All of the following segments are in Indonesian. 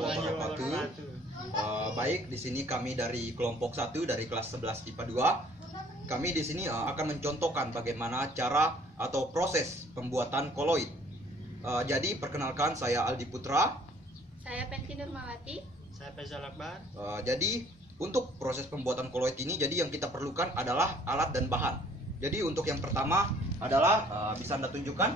wabarakatuh. Baik, di sini kami dari kelompok 1 dari kelas 11 IPA 2. Kami di sini akan mencontohkan bagaimana cara atau proses pembuatan koloid. Jadi perkenalkan, saya Aldi Putra. Saya Penti Nurmawati. Saya Faisal Akbar. Jadi untuk proses pembuatan koloid ini, jadi yang kita perlukan adalah alat dan bahan. Jadi untuk yang pertama adalah bisa Anda tunjukkan?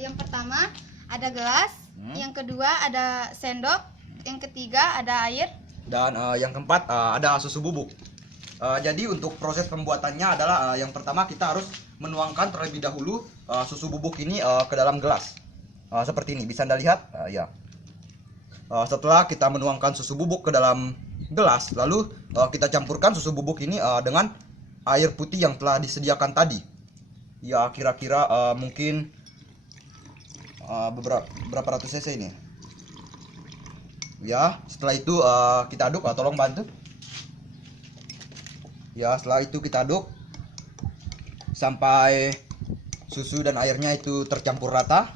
Yang pertama ada gelas, yang kedua ada sendok, yang ketiga ada air, dan yang keempat ada susu bubuk. Jadi untuk proses pembuatannya adalah yang pertama kita harus menuangkan terlebih dahulu susu bubuk ini ke dalam gelas. Seperti ini, bisa Anda lihat? Ya. Setelah kita menuangkan susu bubuk ke dalam gelas, lalu kita campurkan susu bubuk ini dengan air putih yang telah disediakan tadi. Ya, kira-kira mungkin berapa ratus cc ini. Ya, setelah itu kita aduk. Tolong bantu. Ya, setelah itu kita aduk sampai susu dan airnya itu tercampur rata.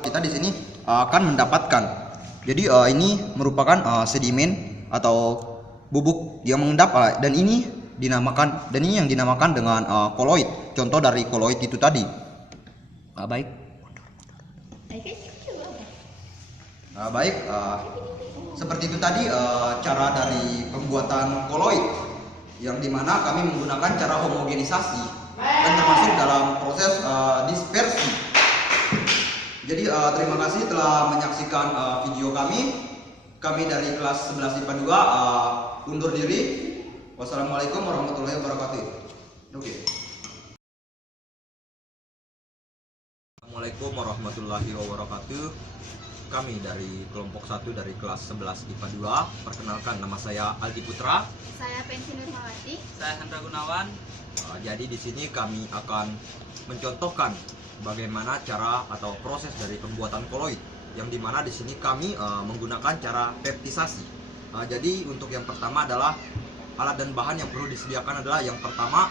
Kita di sini akan mendapatkan. Jadi ini merupakan sedimen atau bubuk yang mengendap dan ini yang dinamakan dengan koloid. Contoh dari koloid itu tadi. Baik. Baik, seperti itu tadi cara dari pembuatan koloid, yang dimana kami menggunakan cara homogenisasi dan termasuk dalam proses dispersi. Jadi terima kasih telah menyaksikan video kami. Kami dari kelas 11 IPA 2 undur diri. Wassalamualaikum warahmatullahi wabarakatuh. Oke. Assalamualaikum warahmatullahi wabarakatuh. Kami dari kelompok 1 dari kelas 11 IPA 2. Perkenalkan, nama saya Aldi Putra. saya Penti Nurmawati. Saya Hendra Gunawan. Jadi di sini kami akan mencontohkan bagaimana cara atau proses dari pembuatan koloid, yang dimana di sini kami menggunakan cara peptisasi. Jadi untuk yang pertama adalah alat dan bahan yang perlu disediakan adalah yang pertama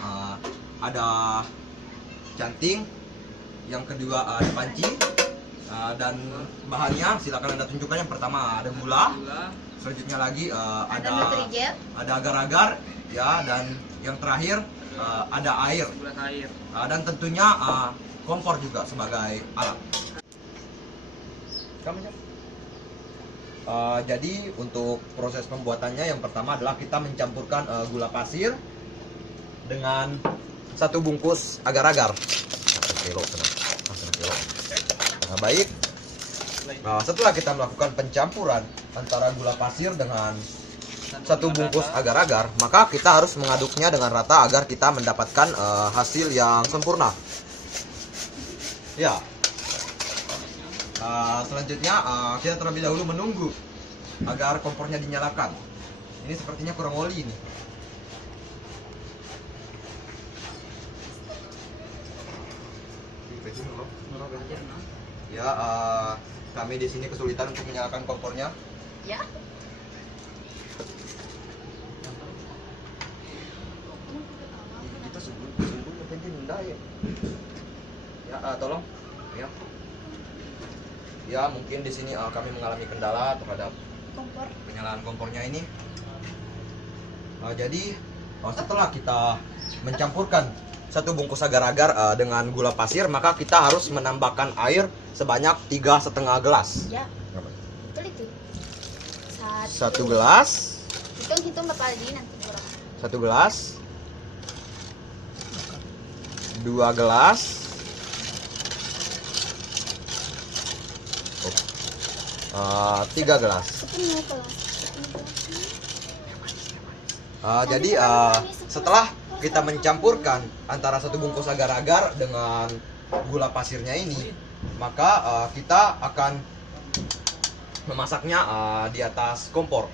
ada canting, yang kedua ada panci. Dan bahannya silakan Anda tunjukkan. Yang pertama ada gula, selanjutnya lagi ada agar-agar, ya, dan yang terakhir ada air, dan tentunya kompor juga sebagai alat. Jadi untuk proses pembuatannya yang pertama adalah kita mencampurkan gula pasir dengan 1 bungkus agar-agar. Baik. Setelah kita melakukan pencampuran antara gula pasir dengan 1 bungkus agar-agar, maka kita harus mengaduknya dengan rata agar kita mendapatkan hasil yang sempurna. Ya. Selanjutnya kita terlebih dahulu menunggu agar kompornya dinyalakan. Ini sepertinya kurang oli ini. Ya, kami di sini kesulitan untuk menyalakan kompornya. Ya. Kita sungguh penting ya. Ya, tolong. Ya. Ya, mungkin di sini kami mengalami kendala terhadap Kompor. penyalaan kompornya ini. Jadi setelah kita mencampurkan 1 bungkus agar-agar dengan gula pasir, maka kita harus menambahkan air sebanyak 3,5 gelas. Ya. Betul itu. 1 gelas. Hitung berapa lagi nanti kurang. 1 gelas. 2 gelas. 3 gelas. Jadi setelah kita mencampurkan antara 1 bungkus agar-agar dengan gula pasirnya ini, maka kita akan memasaknya di atas kompor.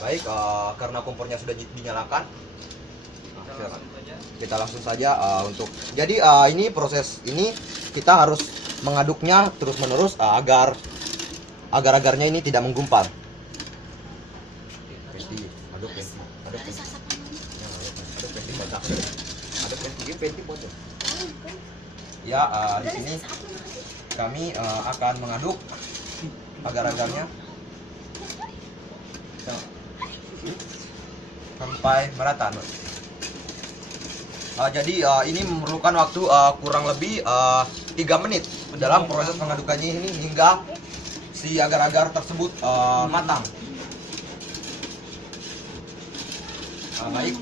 Baik, karena kompornya sudah dinyalakan, kita langsung saja untuk. Jadi ini proses ini kita harus mengaduknya terus-menerus agar agar-agarnya ini tidak menggumpal. Ya, di sini kami akan mengaduk agar-agarnya sampai merata. Jadi ini memerlukan waktu kurang lebih 3 menit dalam proses mengadukannya ini hingga si agar-agar tersebut matang. Baik,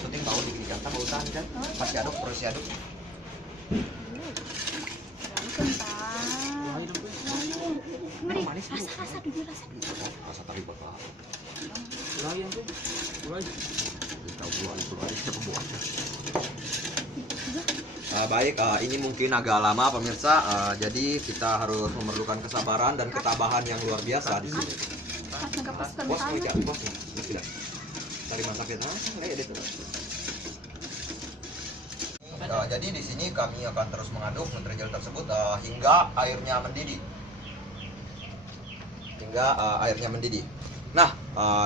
syuting bau di jangan bau tahan kan? Pasti aduk, proses aduk. Manis rasa dulu rasa. Rasa tapi bakal. Yang tuh. Baik, ini mungkin agak lama pemirsa. Jadi kita harus memerlukan kesabaran dan ketabahan yang luar biasa di sini. Bos, bos, tidak. Cari masak ya, jadi di sini kami akan terus mengaduk nutrijel tersebut hingga airnya mendidih. Nah,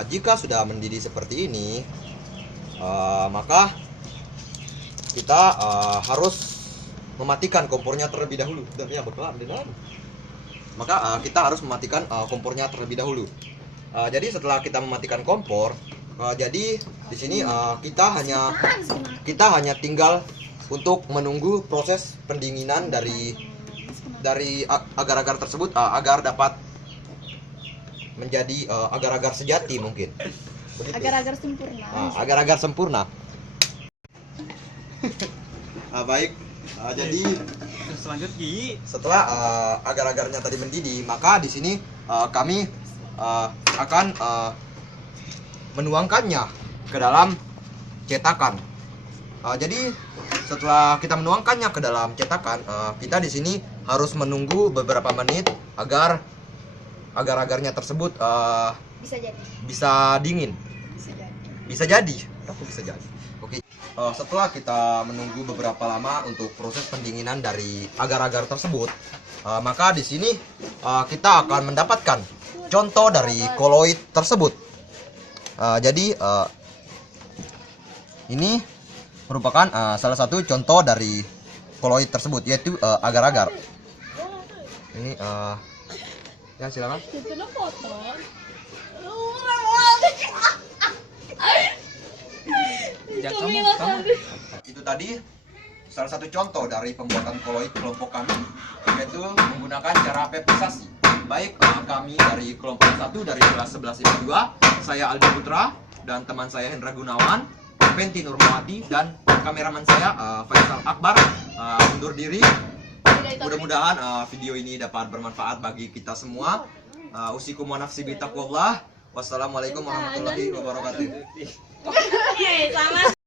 jika sudah mendidih seperti ini, maka kita harus mematikan kompornya terlebih dahulu. Maka kita harus mematikan kompornya terlebih dahulu. Jadi setelah kita mematikan kompor, jadi di sini kita hanya tinggal untuk menunggu proses pendinginan dari agar-agar tersebut agar dapat menjadi agar-agar sejati mungkin. Begitu. Agar-agar sempurna. Agar-agar sempurna. Baik. Jadi selanjutnya setelah agar-agarnya tadi mendidih, maka di sini kami akan menuangkannya ke dalam cetakan. Jadi setelah kita menuangkannya ke dalam cetakan, kita di sini harus menunggu beberapa menit agar agar-agarnya tersebut bisa dingin. Bisa jadi. Oke. Setelah kita menunggu beberapa lama untuk proses pendinginan dari agar-agar tersebut, maka di sini kita akan mendapatkan contoh dari koloid tersebut. Jadi ini merupakan salah satu contoh dari koloid tersebut, yaitu agar-agar. Ini ya silakan. Itu tadi salah satu contoh dari pembuatan koloid kelompok kami, yaitu menggunakan cara peptisasi. Baik, kami dari kelompok 1 dari kelas 11 IPA 2, saya Aldi Putra dan teman saya Hendra Gunawan, Penti Nurmawati, dan kameraman saya Faisal Akbar undur diri. Mudah-mudahan video ini dapat bermanfaat bagi kita semua. Usikum wa nafsi bitaqwallah. Wassalamualaikum warahmatullahi wabarakatuh.